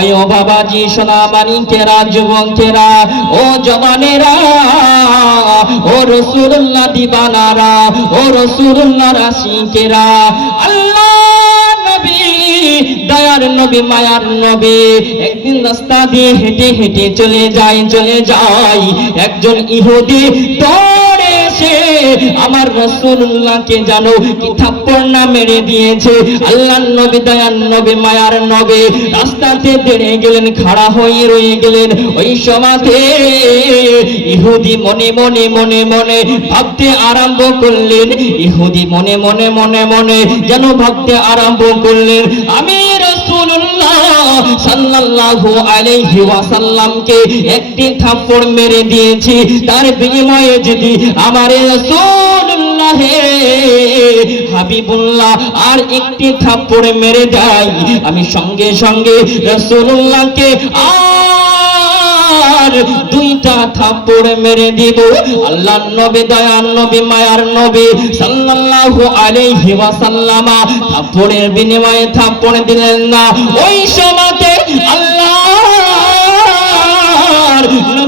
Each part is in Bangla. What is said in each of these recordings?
ভাই, ও বাবাজি সোনা মানিকেরা যুবকেরা ও জওয়ানেরা, ও রসুল্লাহ দিবানারা, ও রসুল্লাহ রাশিকেরা আল্লাহ দয়ার নবী, মায়ার নবী, একদিন রাস্তা দিয়ে হেঁটে হেঁটে চলে যায় চলে যায়, একজন ইহুদি এসে আমার রসুল্লাহকে জানো কি থাপ্পড় না মেরে দিয়েছে। আল্লাহ নবী, দয়ার নবী, মায়ার নবী রাস্তাতে দেড়ে গেলেন, খাড়া হয়ে রয়ে গেলেন। ওই সমাতে ইহুদি মনে মনে মনে মনে ভাবতে আরম্ভ করলেন। ইহুদি মনে মনে মনে মনে যেন ভাবতে আরম্ভ করলেন। আমি রাসূলুল্লাহ সাল্লাল্লাহু আলাইহি ওয়াসাল্লামকে একটি থাপ্পড় মেরে দিয়েছি। তার বিনিময়ে যদি আমার রাসূলুল্লাহ হাবিবুল্লাহ আর একটি থাপ্পড় মেরে দেয়, আমি সঙ্গে সঙ্গে রাসূলুল্লাহকে আর দুইটা থাপ্পড় মেরে দিব। আল্লাহ নবী, দয়ার নবী, মায়ার নবী সাল্লাল্লাহু আলাইহি ওয়াসাল্লামা। থাপ্পড়ের বিনিময়ে থাপ্পড় দিলেন না। ওই সময়তে আল্লাহর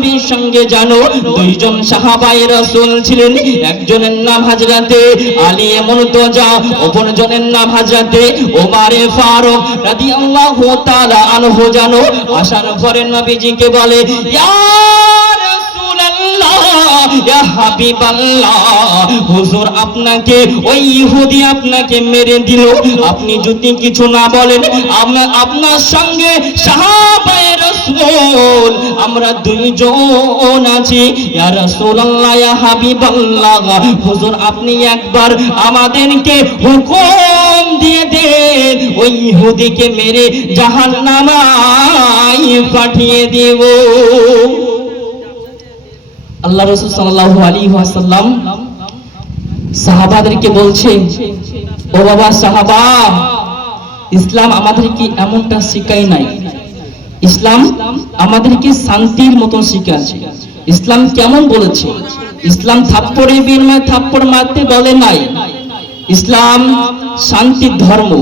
নবীর সঙ্গে জানো, দুইজন সাহাবাই রাসূল ছিলেন, একজনের নাম হযরতে আলী এমন মুনতাজা, অপরজনের নাম হযরতে ওমারে ফারুক রাদিয়াল্লাহু তাআলা আনহু জানো। আসার পরে নবীজিকে বলে, ইয়া হুজুর আপনাকে, ওই ইহুদি আপনাকে মেরে দিল। আপনি যদি কিছু না বলেন, আমরা আপনার সঙ্গে সাহাবায়ে রাসূল, আমরা দুইজন আছি। ইয়া হুজুর, আপনি একবার আমাদেরকে হুকুম দিয়ে দেন। ওই ইহুদিকে মেরে জাহান্নামায় পাঠিয়ে দেব। আল্লাহ রসুল সাল্লাল্লাহু আলাইহি ওয়াসাল্লাম সাহাবাদেরকে বলছে, ও বাবা সাহাবা, ইসলাম আমাদেরকে এমনটা শিখাই নাই। ইসলাম আমাদেরকে শান্তির মতন শিখাচ্ছে। ইসলাম কেমন বলেছে? ইসলাম থাপ্পড়ে বিনিময়ে থাপ্পড় মারতে বলে নাই। ইসলাম শান্তির ধর্ম।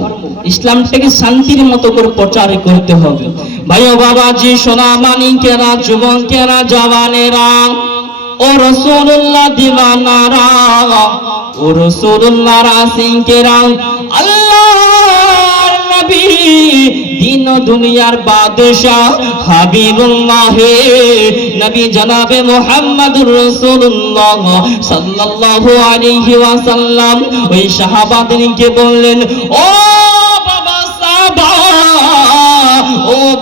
ইসলামটাকে শান্তির মতো করে প্রচার করতে হবে। ভাই ও বাবা, জি সোনা, মানিকেরা, যুবকেরা, জওয়ানেরা ও রসুল্লাহ দিওয়ানারা, ও রসুল্লাহ রাসিকেরা আল্লাহর নবী, দিন দুনিয়ার বাদশাহ হাবিবুল্লাহ, নবী জনাবে মুহাম্মদুর রাসূলুল্লাহ সাল্লাল্লাহু আলাইহি ওয়াসাল্লাম, ওই সাহাবাদেরকে বললেন, ও বাবা সাহাবা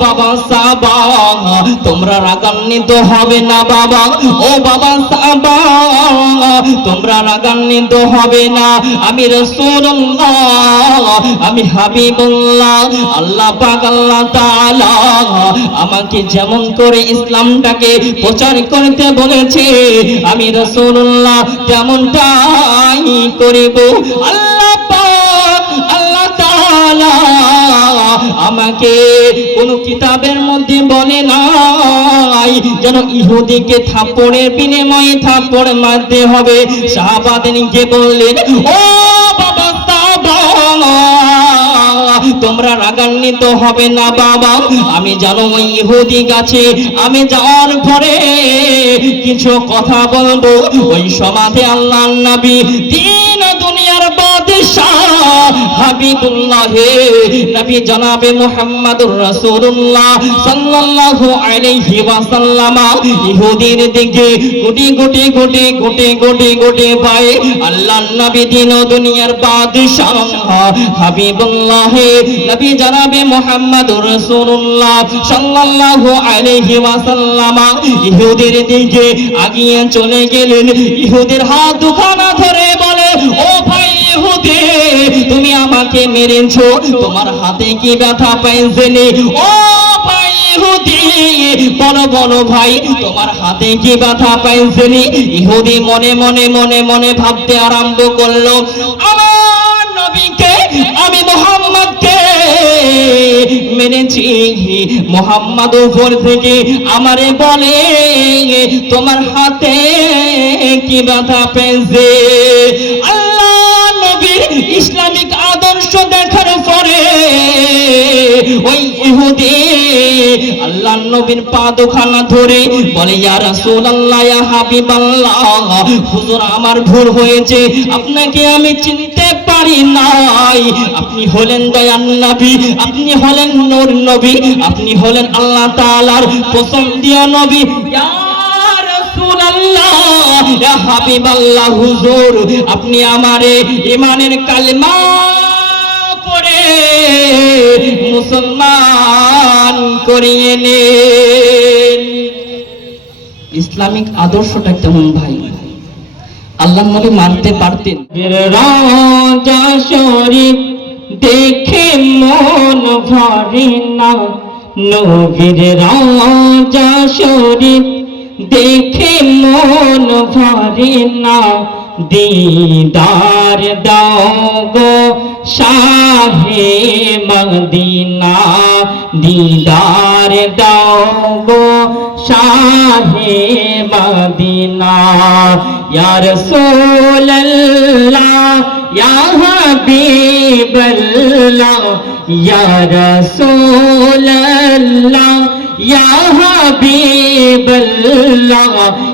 বাবা সাবা, তোমরা রাগান্বিত হবে না বাবা। ও বাবা তোমরা রাগান্বিত হবে না। আমি রাসূলুল্লাহ, আমি হাবিবুল্লাহ, আল্লাহ আমাকে যেমন করে ইসলামটাকে প্রচার করতে বলেছে, আমি রাসূলুল্লাহ তেমনটাই করিব। আল্লাহ আল্লাহ তাআলা আমাকে কোন কিতাবের মধ্যে বলে নাই, যেন ইহুদিকে থাপ্পড়ের বিনিময়ে থাপ্পড় মারতে হবে। সাহাবাদেরকে বললেন, ও তোমরা রাগান্বিত হবে না বাবা। আমি জানো ইহুদি গাছে, আমি যাওয়ার পরে কিছু কথা বলব। ওই সমাধে আল্লাহ নবী দুনিয়ার বাদশাহ দিকে আগিয়ে চলে গেলেন। ইহুদির হাত দুখানা ধরে ইহুদি তুমি আমাকে মেরেছো। তোমার হাতে কি ব্যথা পাইছেনি ও বলো বলো ভাই, তোমার হাতে কি ব্যথা পাইছেনি ইহুদি মনে মনে মনে মনে ভাবতে আরম্ভ করল, আমার নবীকে, আমি মোহাম্মদকে মেনেছি মোহাম্মদ উপর থেকে আমারে বলে, তোমার হাতে কি ব্যথা পেয়েছে আল্লাহ নবীর পা দুখানা ধরে বলে, ইয়া রাসূলুল্লাহ, ইয়া হাবিবাল্লাহ, হুজুর, আমার ভুল হয়েছে। আপনাকে আমি চিনতে পারি নাই। আপনি হলেন দয়ান নবী, আপনি হলেন নূর নবী, আপনি হলেন আল্লাহ তাআলার পছন্দীয় নবী। ইয়া রাসূলুল্লাহ, ইয়া হাবিবাল্লাহ, হুজুর, আপনি আমারে ইমানের কালেমা পড়ে মুসলমান করিয়ে নেন ইসলামিক আদর্শটা কেমন ভাই? আল্লাহ নবী মানতে পারতেন। রাজা শরীফ দেখে মন ভরে না। নবীর রাজা শরীফ দেখে মন ভরে না। দিদার দাও গো শাহে মদিনা দিদার দাও গো শাহে মদিনা ইয়া রাসূলুল্লাহ ইয়া হাবিবাল্লাহ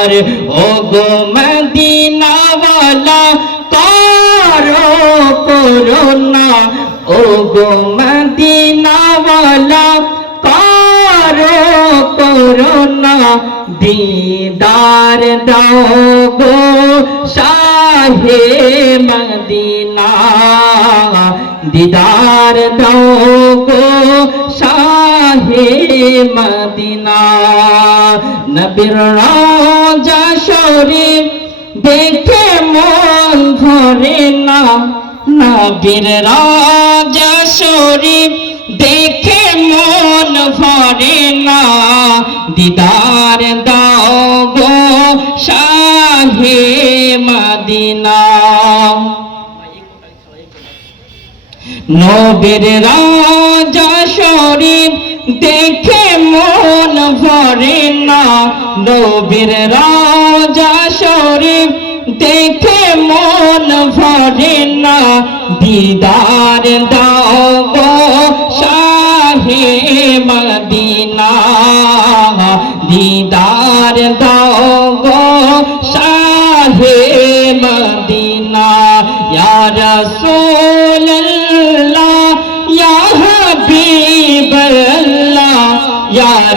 কামলিওয়ালার ও গো মদিনাওয়ালা করো করোনা ও গো মদিনাওয়ালা করো করোনা দিদার দাও গো শাহে মদিনা। দিদার দাও গো শাহে মদিনা। নবীর শরীফ, দেখে মন ধরে না। নবীর রাজা শরীফ, দেখে মন ভরে না। দিদার দাও গো শাহে মদিনা। নবীর রাজা শরীফ দেখে মন ভরে না। নবীর রাজা শরীফ দেখে মন ভরে না। দিদার দাও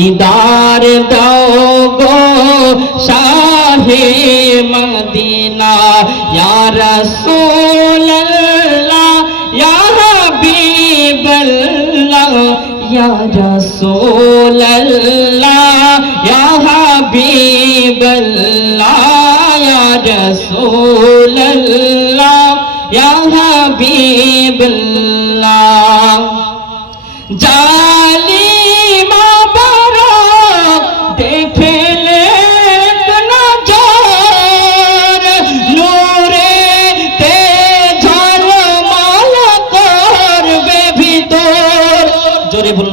দিদার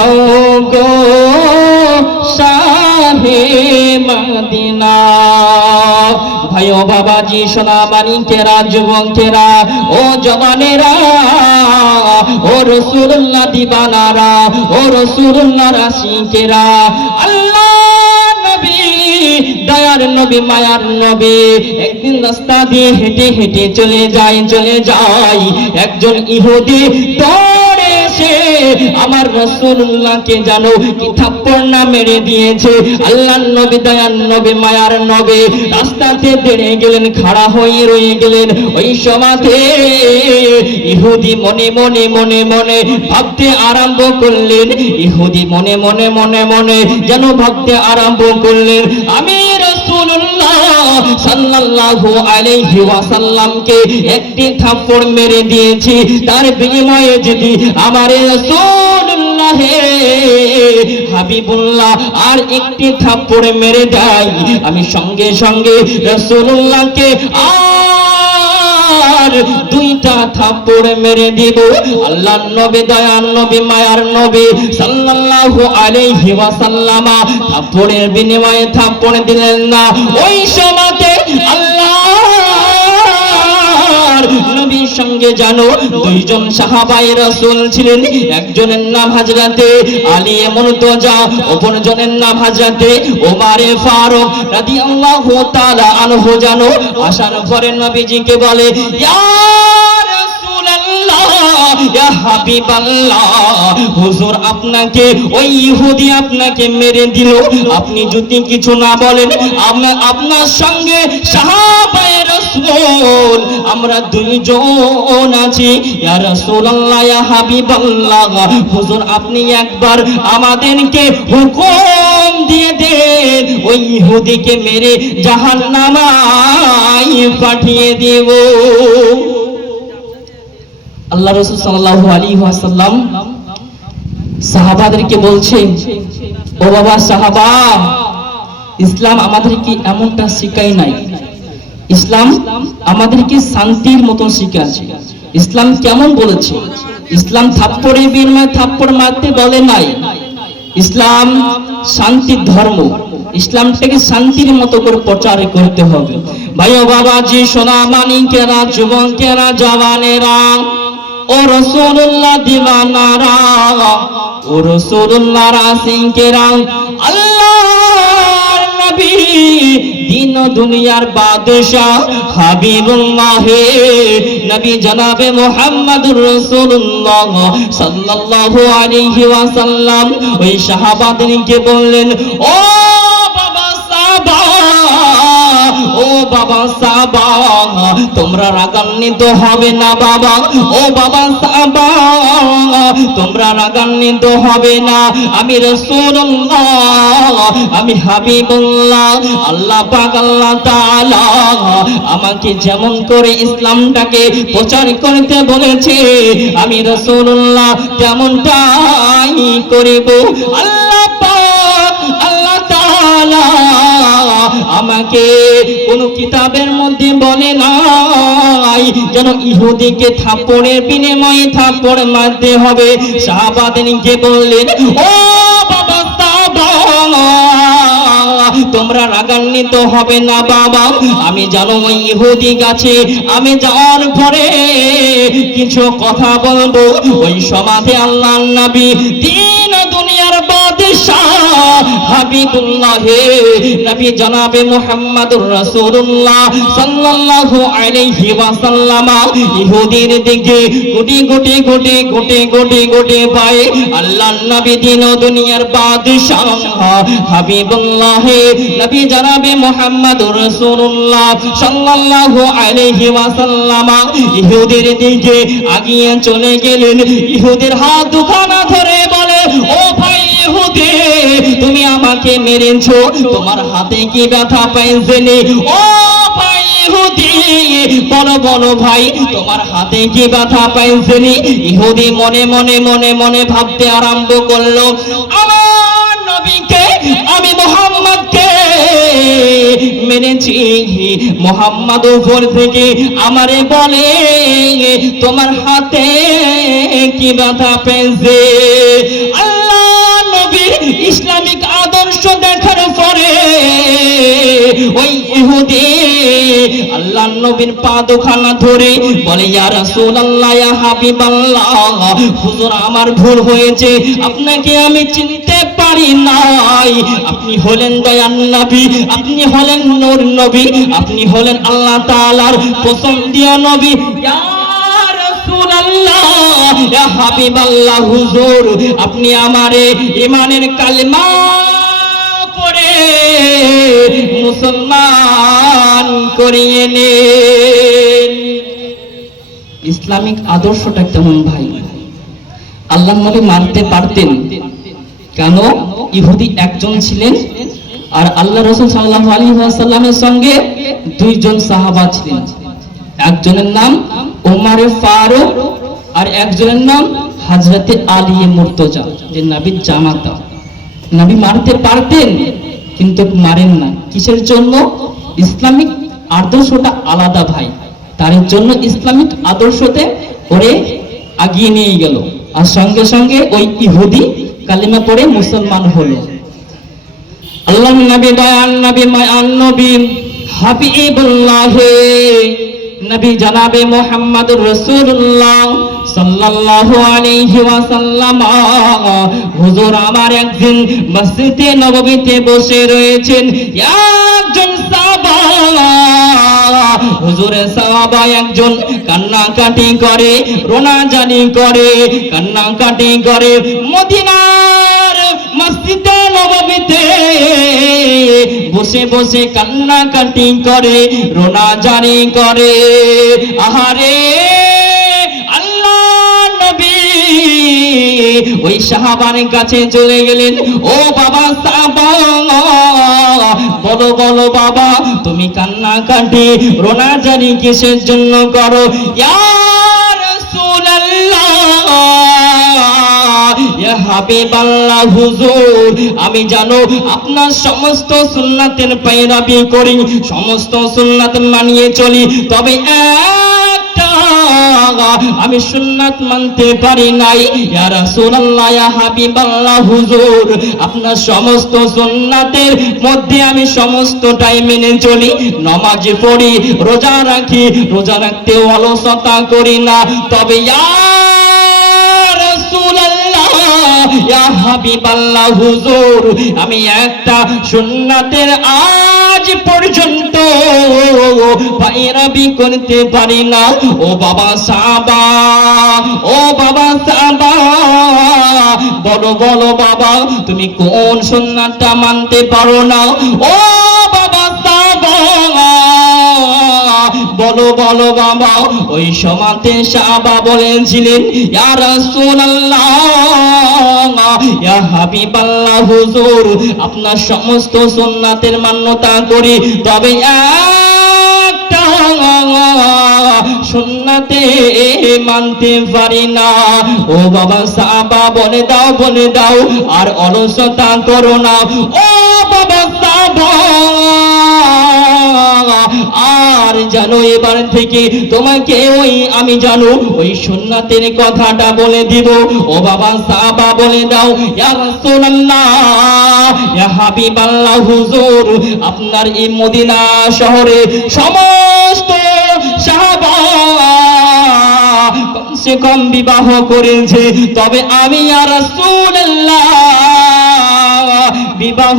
দাও গো শাহে ভাই বাবাজি সোনা মানিকেরা যুবকেরা ও ও দিবানারা, ও রাশিকেরা। দয়ার নবী, মায়ার নবী, একদিন রাস্তা দিয়ে হেঁটে হেঁটে চলে যায় চলে যায়। একজন ইহুদি দৌড়ে এসে আমার রসুল্লাহকে জানো কি থাপ্পড় না মেরে দিয়েছে। আল্লাহ নবী, দয়ার নবী, মায়ার নবী রাস্তাতে দেড়ে গেলেন, খাড়া হয়ে রয়ে গেলেন। ওই সমাতে ইহুদি মনে মনে মনে মনে ভাবতে আরম্ভ করলেন। ইহুদি মনে মনে মনে মনে যেন ভাবতে আরম্ভ করলেন। আমি একটি থাপ্পড় মেরে দিয়েছি। তার বিনিময়ে যদি আমার হাবিবুল্লাহ আর একটি থাপ্পড় মেরে দেয়, আমি সঙ্গে সঙ্গে রাসূলুল্লাহকে আর দুইটা থাপ্পড় মেরে দিব। আল্লাহ নবী দয়ার নবী, মায়ার নবী সাল্লাল্লাহু আলাইহি ওয়াসাল্লামা। থাপ্পড়ের বিনিময়ে থাপ্পড় দিলেন না। ওই সময়তে আল্লাহর নবীর সঙ্গে জানো, দুইজন সাহাবাই রাসূল ছিলেন, একজনের নাম হাজরাতে আলী মুনতাজা অপরজনের নাম হাজরাতে ওমারে ফারুক রাদিয়াল্লাহু তাআলা আনহু জানো, আসার পরে নবীজিকে বলে, ইয়া হুজুর আপনাকে, ওই ইহুদি আপনাকে মেরে দিল। আপনি যদি কিছু না বলেন, আমরা আপনার সঙ্গে আমরা দুইজন আছি। ইয়া হুজুর, আপনি একবার আমাদেরকে হুকুম দিয়ে দেন। ওই ইহুদিকে মেরে জাহান্নামায় পাঠিয়ে দেব। আল্লাহ রসুল সাল্লাল্লাহু আলাইহি ওয়াসাল্লাম সাহাবাদেরকে বলছে, ও বাবা সাহাবা, ইসলাম আমাদেরকে এমনটা শিখাই নাই। ইসলাম আমাদেরকে শান্তির মতন শিখাচ্ছে। ইসলাম কেমন বলেছে? ইসলাম থাপ্পড়ে বিনিময়ে থাপ্পড় মারতে বলে নাই। ইসলাম শান্তির ধর্ম। ইসলামটাকে শান্তির মতো করে প্রচার করতে হবে। ভাই ও বাবা জি সোনা মানিকেরা, যুবকেরা, জওয়ানেরা ও রসুল্লাহ দিওয়ানারা ও রসুল্লাহ নবী দিন দুনিয়ার বাদশাহ হাবিবুল্লাহ, নবী জনাবে মুহাম্মদুর রাসূলুল্লাহ সাল্লাল্লাহু আলাইহি ওয়াসাল্লাম, ওই সাহাবাদেরকে বললেন, ও বাবা সাহাবা ও বাবা সাবা, তোমরা রাগান্বিত হবে না বাবা। ও বাবা সাবা, তোমরা রাগান্বিত হবে না। আমি রাসূলুল্লাহ, আমি হাবিবুল্লাহ, আল্লাহ পাক, আল্লাহ আমাকে যেমন করে ইসলামটাকে প্রচার করতে বলেছে, আমি রাসূলুল্লাহ তেমনটাই করিব। আল্লাহ পাক, আল্লাহ তাআলা আমাকে কোন কিতাবের মধ্যে বলে নাই, যেন ইহুদিকে থাপ্পড়ের বিনিময়ে থাপ্পড় মারতে হবে। সাহাবাদেরকে বললেন, ও তোমরা রাগান্বিত হবে না বাবা। আমি জানো ইহুদি গাছে, আমি যাওয়ার পরে কিছু কথা বলব। ওই সমাধে আল্লাহ নবী দিন হাবিবুল্লাহ নবী জনাবে মুহাম্মদুর আগিয়ে চলে গেলেন। ইহুদের হাত দুখানা ধরে তুমি আমাকে মেরেছো। তোমার হাতে কি ব্যথা পাইছেনি? ও আমি মোহাম্মদকে মেনেছি মোহাম্মদ থেকে আমারে বলে, তোমার হাতে কি ব্যথা পেয়েছে আল্লাহ ইসলামিক আদর্শ দেখার পরে ওই ইহুদি আল্লাহ নবীর পা দুখানা ধরে বলে, ইয়া রাসূলুল্লাহ, ইয়া হাবিবাল্লাহ, হুজুর, আমার ভুল হয়েছে। আপনাকে আমি চিনতে পারি নাই। আপনি হলেন দয়ান নবী, আপনি হলেন নূর নবী, আপনি হলেন আল্লাহ তাআলার পছন্দীয় নবী। ইয়া রাসূলুল্লাহ ইয়া হাবিবাল্লাহ হুজুর, আপনি আমারে ইমানের কালেমা পড়ে মুসলমান করিয়ে নেন। ইসলামিক আদর্শটা কেমন ভাই? আল্লাহ নবী মানতে পারতেন। কেন? ইহুদি একজন ছিলেন আর আল্লাহ রসুল সাল্লাহ আলী সাল্লামের সঙ্গে দুইজন সাহাবা ছিলেন। একজনের নাম ওমারে ফারুক আর একজনের নাম হাজরতে আলিয়ে মুর্তজা, যে নাবির জামাতা। নবী মারতে পারতেন, কিন্তু মারেন না। কিসের জন্য? ইসলামিক আদর্শটা আলাদা ভাই। তার জন্য ইসলামিক আদর্শতে ওরে আগিয়ে নিয়ে গেল। আর সঙ্গে সঙ্গে ওই ইহুদি কালিমা পড়ে মুসলমান হলো। আল্লাহ নবী দয়ান নবী মায়ান নবী, হাবিবুল্লাহ। নবী জানাবে মোহাম্মদ রাসূলুল্লাহ সাল্লাল্লাহু আলাইহি ওয়াসাল্লাম। হুজুর আমার একদিন মসজিদে নববীতে বসে রয়েছেন। একজন সাহাবা, হুজুরের সাহাবা একজন কান্না কান্নাকাটি করে, রোনাজানি করে, কান্নাকাটি করে মদিনার মসজিদে নববীতে বসে বসে কান্নাকাটি করে রোনাজানি করে। আহারে ওই সাহাবার কাছে চলে গেলেন, ও বাবা বলো বলো বাবা, তুমি কান্না কাটি রোনা জানি কিসের জন্য করো? ইয়া ইয়া হাবিবাল্লাহ হুজুর, আমি জানো আপনার সমস্ত সুন্নাতের পায়রাবি করি, সমস্ত সুন্নাত মানিয়ে চলি, তবে আমি সুন্নাত মানতে পারি নাই। ইয়া রাসূলুল্লাহ, ইয়া হাবিবাল্লাহ হুজুর, আপনার সমস্ত সুন্নাতের মধ্যে আমি সমস্ত সমস্তটাই মেনে চলি, নামাজ পড়ি, রোজা রাখি, রোজা রাখতে অলসতা করি না, তবে ইয়া ইয়া হাবিবাল্লাহ হুজুর, আমি একটা সুন্নাতের আজ পর্যন্ত পায়রাবি করতে পারি না। ও বাবা সাবা ও বাবা সাবা বলো বলো বাবা, তুমি কোন সুন্নাতটা মানতে পারো না? ও বাবা সাবা বলো বলো বাবা, ওই সমাতে সাহাবা বলেছিলেন হুজুর, আপনার সমস্ত সুন্নাতের মান্যতা করি, তবে মানতে পারি না। ও বাবা সাহাবা বলে দাও বলে দাও, আর অলসতা করো না। ও বাবা আর জানো? এবার থেকে তোমাকে ওই আমি জানো। ওই সুন্নাতের কথাটা বলে দিব। ও বাবা, সাহাবা বলে দাও হুজুর, আপনার এই মদিনা শহরে সমস্ত সাহাবা কম বিবাহ করেছে। তবে আমি আর রাসূলুল্লাহ বিবাহ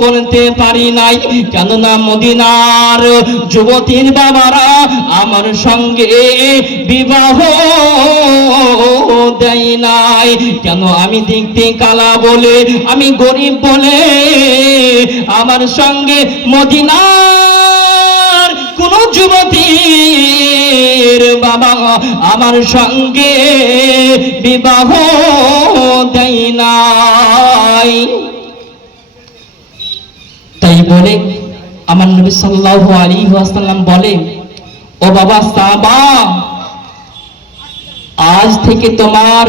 করতে পারি নাই। কেননা মদিনার যুবতীর বাবারা আমার সঙ্গে বিবাহ দেয় নাই। কেন আমি দেখতে কালা বলে, আমি গরিব বলে আমার সঙ্গে মদিনার কোন যুবতীর বাবা আমার সঙ্গে বিবাহ দেয় নাই। বলে, আমার নবী সাল্লাল্লাহু আলাইহি ওয়াসাল্লাম বলে, ও বাবা সাবা আজ থেকে তোমার,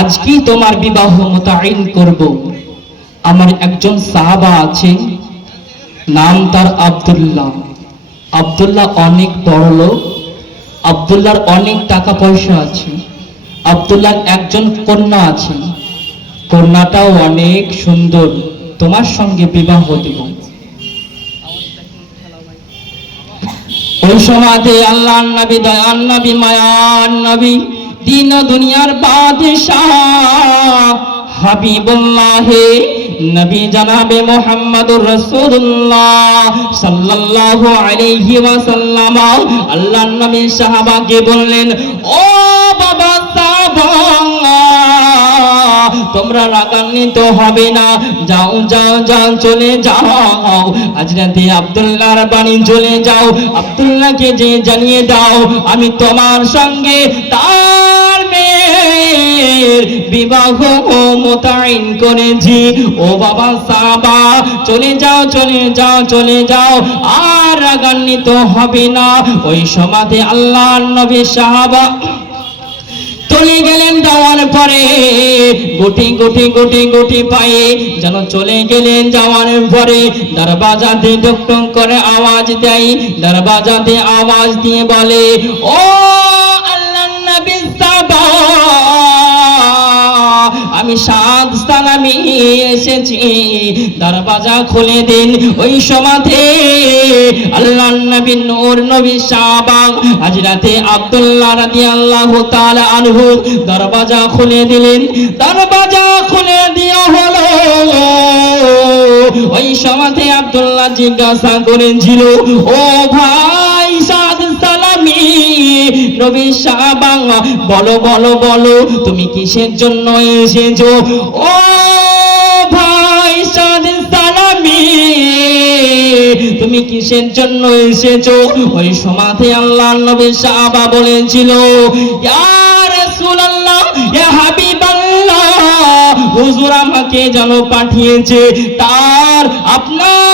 আজকেই তোমার বিবাহ মোতায়েন করব। আমার একজন সাহাবা আছে, নাম তার আব্দুল্লাহ। আব্দুল্লাহ অনেক বড় লোক, আব্দুল্লাহর অনেক টাকা পয়সা আছে, আব্দুল্লাহর একজন কন্যা আছে। কন্যাটাও অনেক সুন্দর। তোমার সঙ্গে বিবাহ দিব। ওই সমাজে আল্লাহ নবী দয়ান নবী মায়ান নবী, দিন দুনিয়ার বাদশাহ হাবিবুল্লাহ নবী জনাবে মোহাম্মদুর রাসূলুল্লাহ সাল্লাল্লাহু আলাইহি ওয়াসাল্লাম। আল্লাহ নবী সাহাবাকে বললেন, ও বাবা সাহাবা তোমরা রাগান্বিত হবে না। যাও যাও যাও, চলে যাও। আজ রাতে আব্দুল্লাহর বাড়ি চলে যাও। আব্দুল্লাহকে যে জানিয়ে দাও, আমি তোমার সঙ্গে তার মেয়ের বিবাহ মোতায়েন করেছি। ও বাবা সাবা চলে যাও চলে যাও চলে যাও। আর রাগান্বিত হবে না। ওই সমাধি আল্লাহ নবী সাহাবা চলে গেলেন যাওয়ার পরে, গুটি গুটি গুটি গুটি পায়ে যেন চলে গেলেন যাওয়ার পরে, দরবাজাতে টুকটুক করে আওয়াজ দেয়, দরবাজাতে আওয়াজ দিয়ে বলে, ও আল্লাহ নবী সাবা আমি সাত সালামি এসেছি। দরবাজা খুলে দিন ওই সমাধে। আল্লাহ নবী নূর, নবী শাহবাগ হযরতে আব্দুল্লাহ রাদিয়াল্লাহু তাআলা আনহু দরবাজা খুলে দিলেন। দরবাজা খুলে দিয়া হলো। ওই সমাধে আব্দুল্লাহ জিজ্ঞাসা করেছিল, ও ভাই নবী শাহবাগ বলো বলো বলো, তুমি কিসের জন্য এসেছ? ও ভাই সালামি, তুমি কিসের জন্য এসেছ? ওই সমাধে আল্লাহ নবী সাহাবা বলেছিল হুজুর আমাকে যেন পাঠিয়েছে, তার আপনার